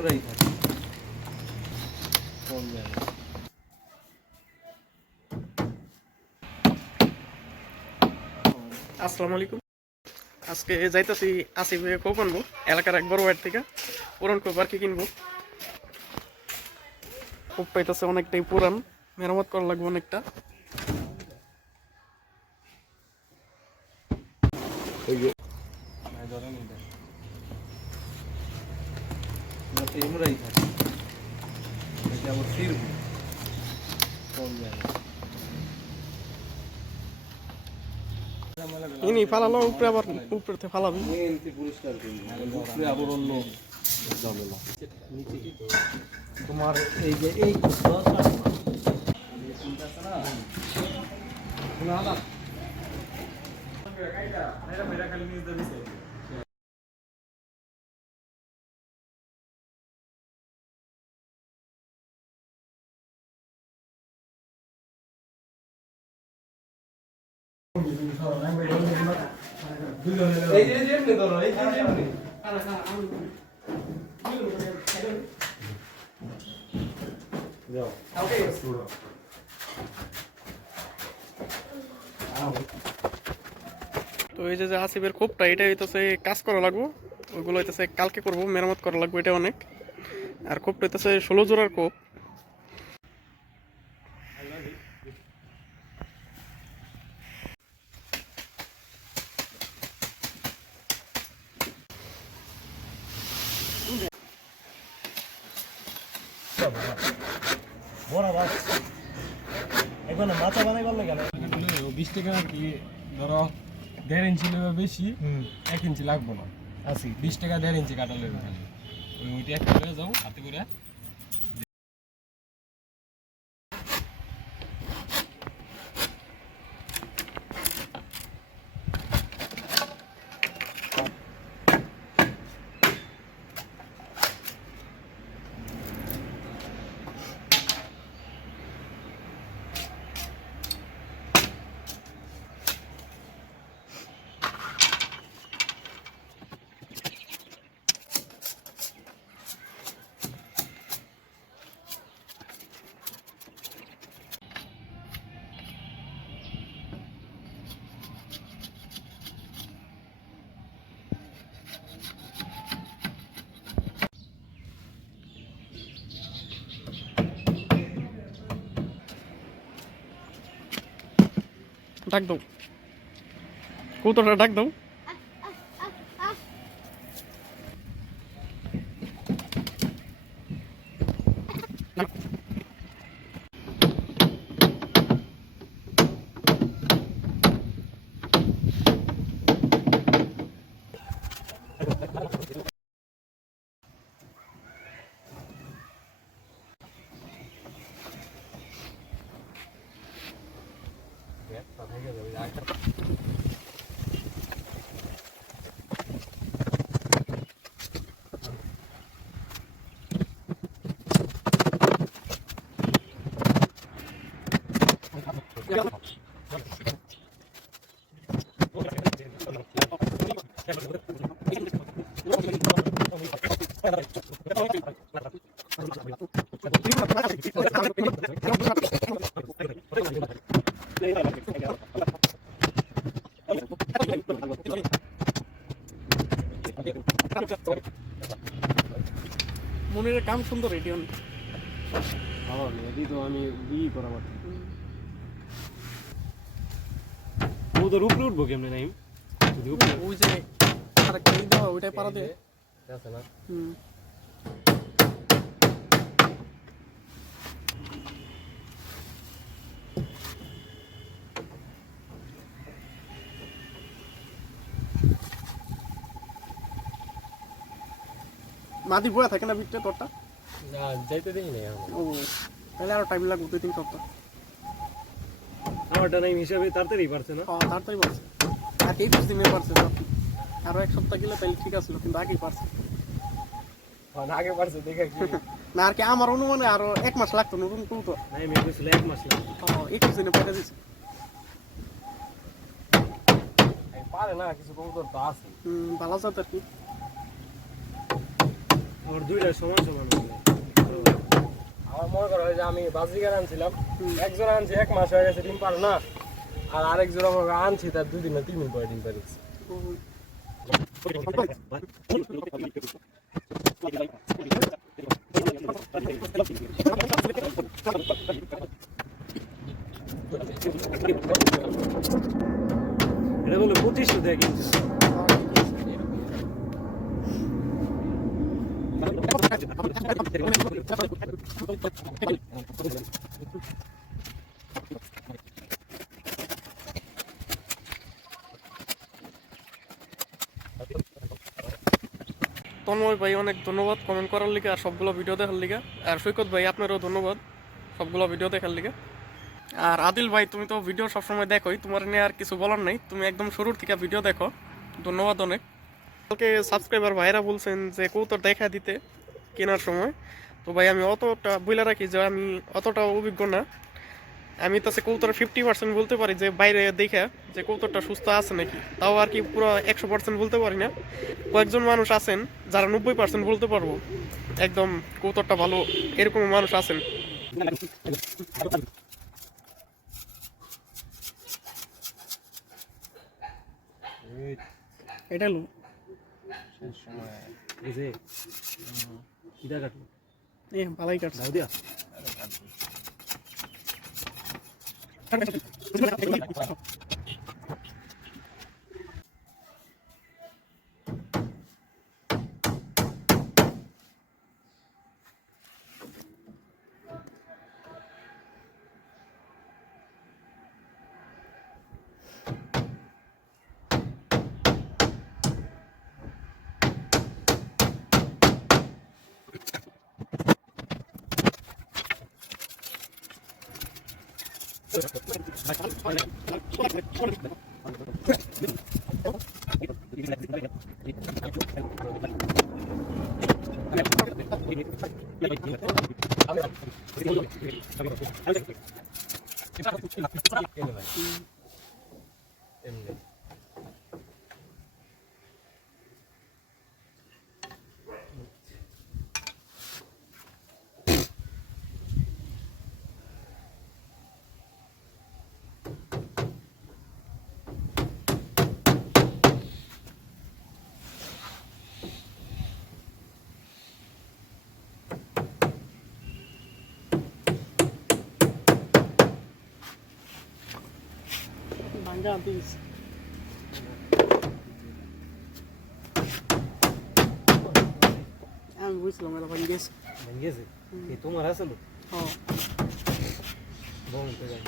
আমরাই থাকি কোন জায়গায়। আসসালামু আলাইকুম। আজকে যাইতেছি আসিফে কোপ আনবো এলাকার এক বড় বাড়ি থেকে। পুরান কোপ আর কি কিনবো। কোপ পাইতেছে অনেকটাই পুরান, মেরামত করা লাগবে অনেকটা। আমরাই থাকি আমার ফিরবো কোন জায়গায়। ইনি ফালালো উপরে, আবার উপরে ফালাবি। পরিষ্কার করি আবার অন্য ঝামেলা। তোমার এই যে এই এই যে যেমনি ধরো এই যে যেমনি যাও তো এই যে আসিফের কোপটা, এটা হইতেছে কাজ করা লাগবো। ওইগুলো হইতেছে কালকে করবো, মেরামত করা লাগবে এটা অনেক। আর কোপটা হইতেছে 16 জোড়ার কোপ। মাথা বানাই করলে কেন 20 টাকা আর কি ধরো 1.5 ইঞ্চি নেবে বেশি, 1 ইঞ্চি লাগবো না। আছি 20 টাকা 1.5 ইঞ্চি কাটা নেবে খালি। ওইটা একটা করে যাও হাতে করে। ডাক দাও, কৌতোটা ডাক দাও। মনের কাম সুন্দর, এটি অনেক ভালো এটি তো আমি করা মাত্র। ও তো উপরে উঠবো কেমনে নাই? ওই যে আরেকটা ই দেওয়া, ওইটাই পারা দেয় আছে না? মাদি বয়া থাকে না বিটটা তোরটা? না যাইতে দেখি না এখন। ও তাহলে আরো টাইম লাগবে 2-3 সপ্তাহ। আমারটা নাই হিসাবে তাড়াতাড়ি পারছে না। তাড়াতাড়ি পারছে, আগেই 20 দিনে পারছে। আরো 1 সপ্তাহ গেলে তাহলে ঠিক আছিল, কিন্তু আগেই পারছে। আগে পারছে দেখে কি না আর কি, আমার অনুমানে আরো 1 মাস লাগতো নতুন কুলতো। নাই আমি কইছিল 1 মাস লাগবে। 21 দিনে পেটে দিছে। পারে না কিছু কবুতর তো আছে। ভালো জাত আর কি। আমার দুইটা সমান সমান হবে। আমার মনে করা হয় যে আমি বাজিগার আনছিলাম, এক জোড়া আনছি 1 মাস হয়ে গেছে ডিম পারে না, আর আরেক জোড়া মনে করো আনছি তার 2 দিন না 3 দিন পরে ডিম পারে। এটা বলে 2500 টাকা কিনছে। তন্ময় ভাই অনেক ধন্যবাদ কমেন্ট করার লিগে আর সবগুলো ভিডিও দেখার লিগে। আর সৈকত ভাই আপনারও ধন্যবাদ সবগুলো ভিডিও দেখার লিগে। আর আদিল ভাই তুমি তো ভিডিও সবসময় দেখোই, তোমার নিয়ে আর কিছু বলার নেই, তুমি একদম শুরুর থেকে ভিডিও দেখো, ধন্যবাদ অনেক। কালকে সাবস্ক্রাইবার ভাইরা বলছেন যে কৌতর দেখা দিতে কেনার সময়, তো ভাই আমি অতটা বলে রাখি যে আমি অতটা অভিজ্ঞ না। আমি তাছে কৌতর 50% বলতে পারি যে বাইরে দেখা যে কৌতরটা সুস্থ আছে নাকি, তাও আর কি পুরো 100% বলতে পারি না। কয়েকজন মানুষ আছেন যারা 90% বলতে পারবো একদম কৌতরটা ভালো, এরকম মানুষ আছেন। এটা লো এই যে কিটা কাটলো এ ভালোই কাটছে। দাও দিয়া ভাঙ্গা দিস আমি বুঝলাম এটা ভাঙ্গে গেছে। গেছে এই তোমার আছে লো হ্যাঁ বলতে যাই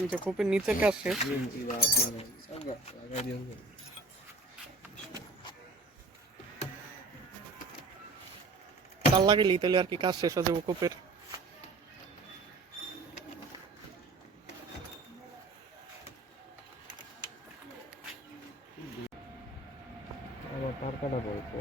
নিচে কোপের নিচের কাজ শেষ। তার লাগাইলেই তাহলে আর কি কাজ শেষ হয়ে যাবো কোপের। আবার তার কাটা পড়েছে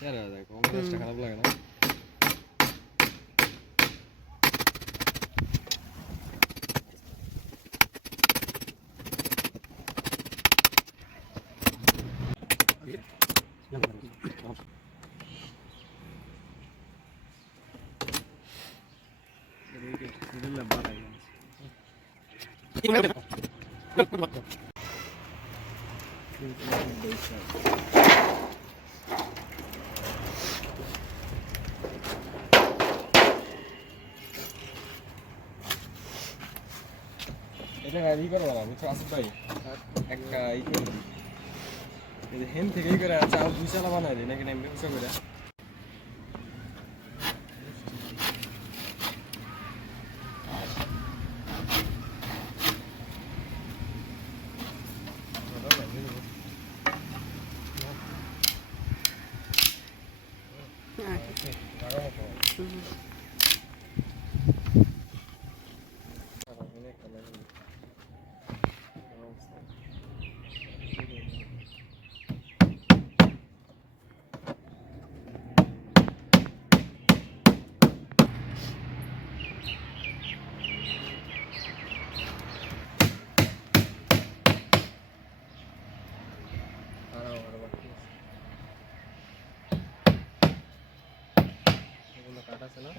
দেখো মেজাজটা খারাপ লাগে না? এটা ই করবো না বুঝছো আসিফ ভাই, একটা ই করে দিই। এই যে হেন থেকেই করে চাল 2 চালা বানাই দিই নাকি নেমে উঁচা করে। কাটা আছে না?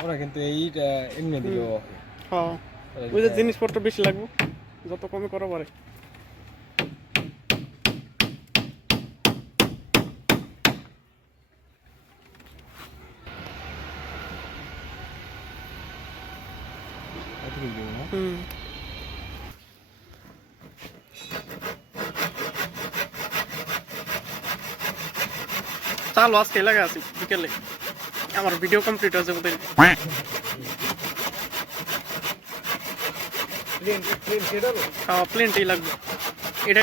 আমরা কিন্তু এইটা এমনি দিল। হ্যাঁ ওই যে জিনিসপত্র বেশি লাগবে, যত কমে করা পারে। চালো আজকে লাগা আছি বিকেলে, আমার ভিডিও কমপ্লিট হয়ে যাবে। প্লেনটাই লাগবে এটা।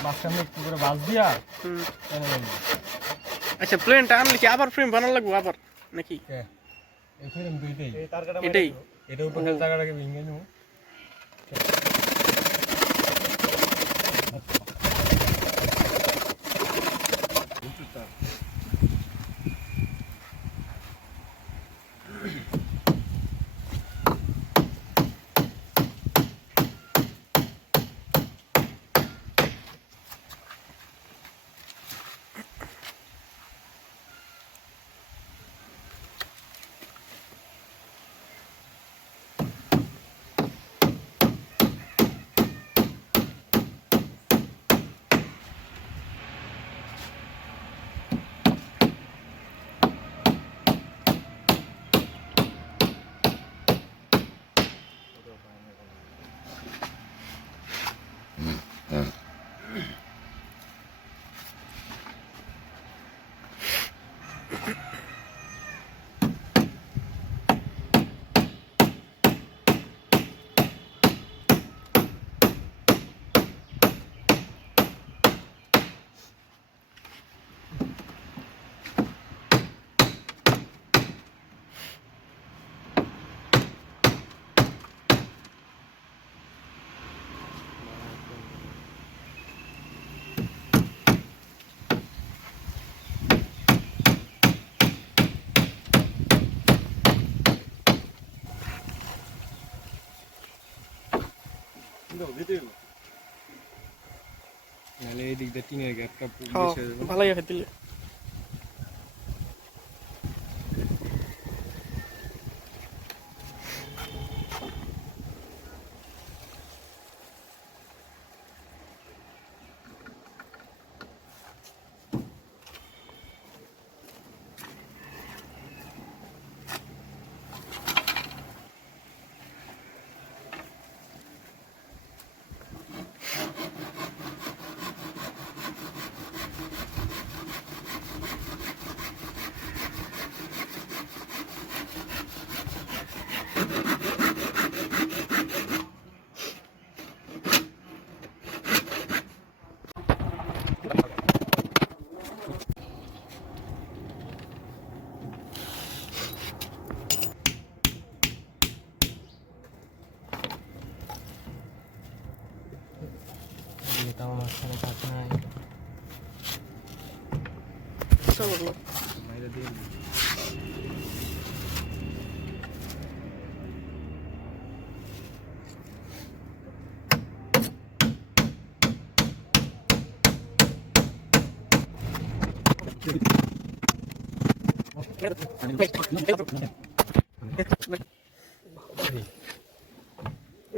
আচ্ছা প্লেনটা আনলে কি আবার ফ্রেম বানানো লাগবে আবার নাকি? এটাই এটা উপর জায়গাটাকে ভেঙে নেব। নাহলে এই দিক দিয়ে টিনের গ্যাপটা ভালোই হয় দিলে। সাড়ে পাঁচ নাই আচ্ছা বললো বাইরে দিয়ে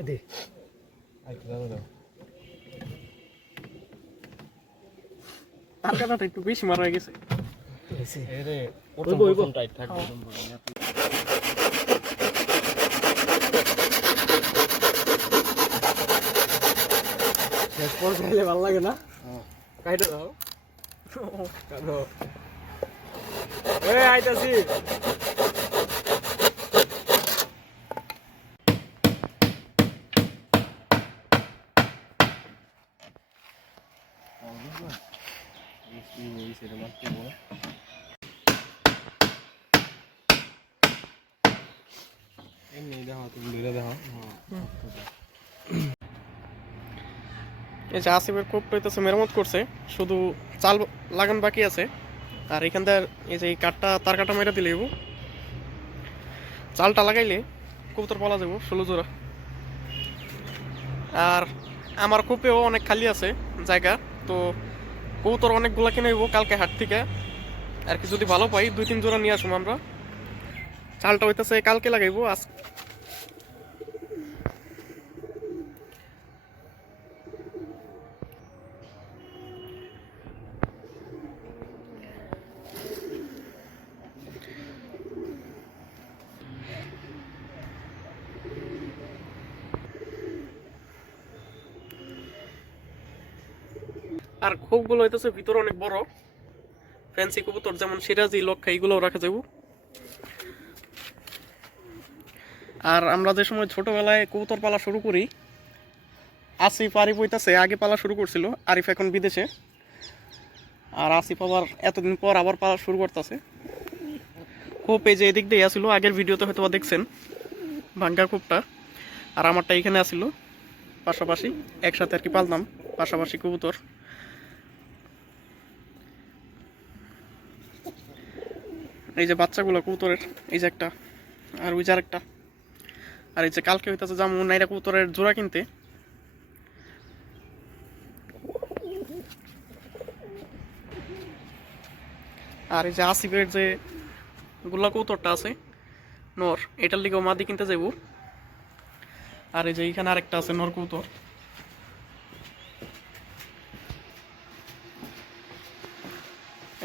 দে আইতে দাও দাও তার কাটাটা একটু বেশি মারা গেছে এরে প্রথম টাইট থাকবে শেষ পর্যায়ে ভালো লাগে না কাইটা দাও কাটো এই আইতাছি এমনি দেখো তুমি ধরে দেখো এই যে আসিফের কোপটা হইতেছে মেরামত করছে, শুধু চাল লাগান বাকি আছে। আর এখান থেকে এই যে এই কাঠটা তার কাটা মেরে দিলে চালটা লাগাইলে কবুতর পালা যাবো 16 জোড়া। আর আমার কূপেও অনেক খালি আছে জায়গা, তো কবুতর অনেকগুলা কিনে নেবো কালকে হাট থেকে। আর কি যদি ভালো পাই 2-3 জোড়া নিয়ে আসবো আমরা। চালটা হইতেছে কালকে লাগাইবো। আজ আর খোপগুলো হইতেছে ভিতরে অনেক বড়, ফ্যান্সি কবুতর যেমন সিরাজি, লক্ষা এগুলোও রাখা যাবো। আর আমরা যে সময় ছোটবেলায় কবুতর পালা শুরু করি, আসিফ আরিফ হইতাছে আগে পালা শুরু করছিল, আরিফ এখন বিদেশে। আর আসিফ আবার এতদিন পর আবার পালা শুরু করতেছে। খোপ এই যে এদিক দিয়ে আসিল, আগের ভিডিওতে হয়তো দেখছেন ভাঙ্গা খোপটা। আর আমারটা এখানে আসিল পাশাপাশি, একসাথে আর কি পালতাম পাশাপাশি কবুতর। এই যে বাচ্চাগুলো কবুতরের, এই যে একটা, আর ওই যে আরেকটা। আর এই যে কালকে হইতেছে যাবো নাইরা কবুতরের জোড়া কিনতে। আর এই যে আসিফের যে গোলা কবুতরটা আছে নর, এটার লিগেও মাদি কিনতে যাবো। আর এই যে এইখানে আরেকটা আছে নর কবুতর।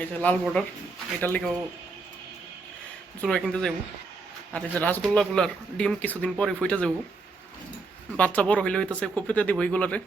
এই যে লাল বর্ডার, এটার লিগেও জোড়া কিনতে যাবো। আর এই যে রাসগোল্লাগুলার ডিম কিছুদিন পরে ফুইটা যাবো, বাচ্চা বড় হইলে হইতেছে কপিতে দিব এইগুলারে।